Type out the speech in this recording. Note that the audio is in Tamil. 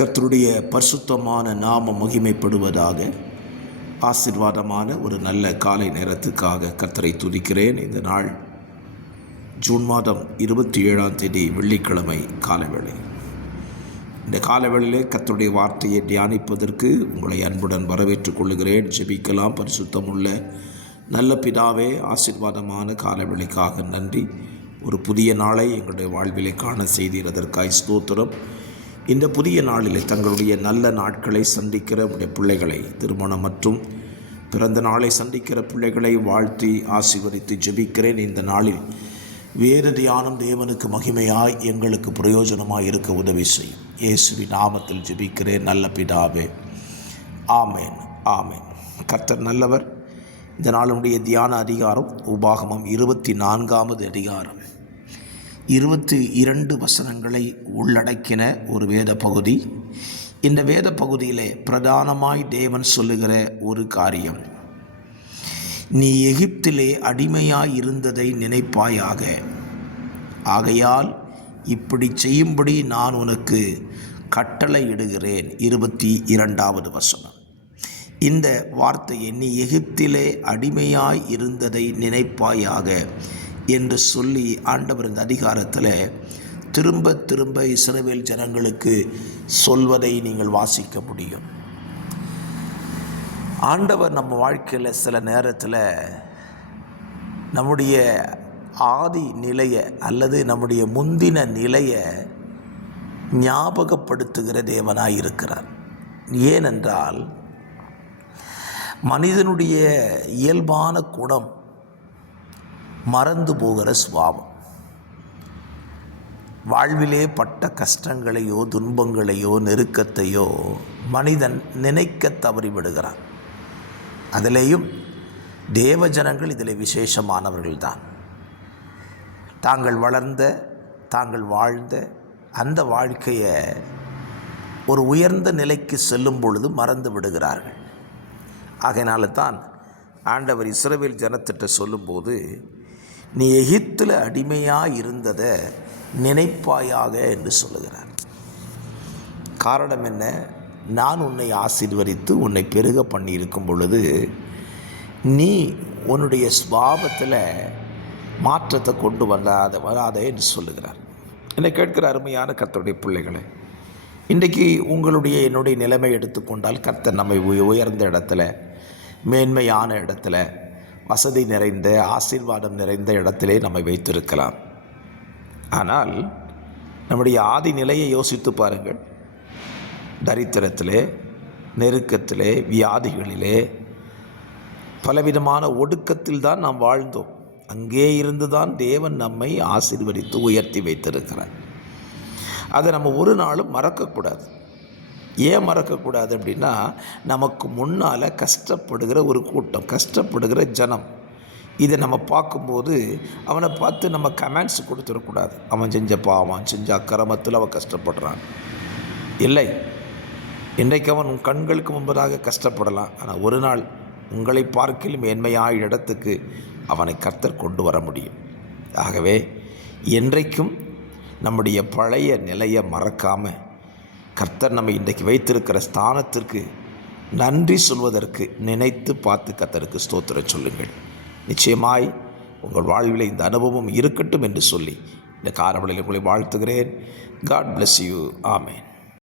கர்த்தருடைய பரிசுத்தமான நாமம் மகிமைப்படுவதாக. ஆசீர்வாதமான ஒரு நல்ல காலை நேரத்துக்காக கர்த்தரை துதிக்கிறேன். இந்த நாள் ஜூன் மாதம் 27ஆம் தேதி வெள்ளிக்கிழமை காலவேளை. இந்த காலவேளையிலே கர்த்தருடைய வார்த்தையை தியானிப்பதற்கு உங்களை அன்புடன் வரவேற்றுக் கொள்கிறேன். ஜெபிக்கலாம். பரிசுத்தமுள்ள நல்ல பிதாவே, ஆசீர்வாதமான காலவேளைக்காக நன்றி. ஒரு புதிய நாளை எங்களுடைய வாழ்விலை காண செய்தீர், அதற்காய் ஸ்தோத்திரம். இந்த புதிய நாளில் தங்களுடைய நல்ல நாட்களை சந்திக்கிற உடைய பிள்ளைகளை, திருமணம் மற்றும் பிறந்த நாளை சந்திக்கிற பிள்ளைகளை வாழ்த்தி ஆசீர்வதித்து ஜெபிக்கிறேன். இந்த நாளில் வேறு தியானம் தேவனுக்கு மகிமையாய் எங்களுக்கு பிரயோஜனமாய் இருக்க உதவி செய்யும். இயேசுவின் நாமத்தில் ஜெபிக்கிறேன் நல்ல பிதாவே, ஆமேன் ஆமேன். கர்த்தர் நல்லவர். இந்த நாளுடைய தியான அதிகாரம் உபாகமம் 24வது அதிகாரம் 22 வசனங்களை உள்ளடக்கின ஒரு வேத பகுதி. இந்த வேத பகுதியிலே பிரதானமாய் தேவன் சொல்லுகிற ஒரு காரியம், நீ எகிப்திலே அடிமையாய் இருந்ததை நினைப்பாயாக, ஆகையால் இப்படி செய்யும்படி நான் உனக்கு கட்டளை இடுகிறேன். 22வது வசனம். இந்த வார்த்தையை, நீ எகிப்திலே அடிமையாய் இருந்ததை நினைப்பாயாக என்று சொல்லி ஆண்டவர் இந்த அதிகாரத்தில் திரும்ப திரும்ப இஸ்ரவேல் ஜனங்களுக்கு சொல்வதை நீங்கள் வாசிக்க முடியும். ஆண்டவர் நம்ம வாழ்க்கையில் சில நேரத்தில் நம்முடைய ஆதி நிலையை அல்லது நம்முடைய முந்தின நிலையை ஞாபகப்படுத்துகிற தேவனாய் இருக்கிறார். ஏனென்றால் மனிதனுடைய இயல்பான குணம் மறந்து போகிற சுபாவம். வாழ்விலே பட்ட கஷ்டங்களையோ துன்பங்களையோ நெருக்கத்தையோ மனிதன் நினைக்க தவறிவிடுகிறான். அதிலேயும் தேவஜனங்கள் இதில் விசேஷமானவர்கள்தான். தாங்கள் வளர்ந்த, தாங்கள் வாழ்ந்த அந்த வாழ்க்கையை ஒரு உயர்ந்த நிலைக்கு செல்லும் பொழுது மறந்து விடுகிறார்கள். ஆகையினால தான் ஆண்டவர் இஸ்ரவேல் ஜனத்திட்ட சொல்லும்போது, நீ எகிப்தில் அடிமையாக இருந்ததை நினைப்பாயாக என்று சொல்லுகிறார். காரணம் என்ன? நான் உன்னை ஆசீர்வதித்து உன்னை பெருக பண்ணி இருக்கும் பொழுது நீ உன்னுடைய சுபாவத்தில் மாற்றத்தை கொண்டு வராதே என்று சொல்லுகிறார். என்னை கேட்கிற அருமையான கர்த்தருடைய பிள்ளைகளை, இன்றைக்கு உங்களுடைய என்னுடைய நிலைமை எடுத்துக்கொண்டால், கர்த்தர் நம்மை உயர்ந்த இடத்துல, மேன்மையான இடத்துல, வசதி நிறைந்த, ஆசீர்வாதம் நிறைந்த இடத்திலே நம்மை வைத்திருக்கலாம். ஆனால் நம்முடைய ஆதி நிலையை யோசித்து பாருங்கள். தரித்திரத்திலே, நெருக்கத்திலே, வியாதிகளிலே, பலவிதமான ஒடுக்கத்தில் தான் நாம் வாழ்ந்தோம். அங்கே இருந்து தான் தேவன் நம்மை ஆசீர்வதித்து உயர்த்தி வைத்திருக்கிறார். அதை நம்ம ஒரு நாளும் மறக்கக்கூடாது. ஏன் மறக்கக்கூடாது அப்படின்னா, நமக்கு முன்னால் கஷ்டப்படுகிற ஒரு கூட்டம், கஷ்டப்படுகிற ஜனம், இதை நம்ம பார்க்கும்போது அவனை பார்த்து நம்ம கமெண்ட்ஸ் கொடுத்துடக்கூடாது. அவன் செஞ்ச பாவம், செஞ்ச அக்கிரமத்தில் அவன் கஷ்டப்படுறான். இல்லை, இன்றைக்கு அவன் உன் கண்களுக்கு முன்பதாக கஷ்டப்படலாம். ஆனால் ஒரு நாள் உங்களை பார்க்கிலும் மேன்மையான இடத்துக்கு அவனை கர்த்தர் கொண்டு வர முடியும். ஆகவே என்றைக்கும் நம்முடைய பழைய நிலையை மறக்காமல், கர்த்தர் நம்மை இன்றைக்கு வைத்திருக்கிற ஸ்தானத்திற்கு நன்றி சொல்வதற்கு நினைத்து பார்த்து கர்த்தருக்கு ஸ்தோத்திரம் சொல்லுங்கள். நிச்சயமாய் உங்கள் வாழ்வில் இந்த அனுபவம் இருக்கட்டும் என்று சொல்லி இந்த காரணங்களில் உங்களை வாழ்த்துகிறேன். God bless you. ஆமேன்.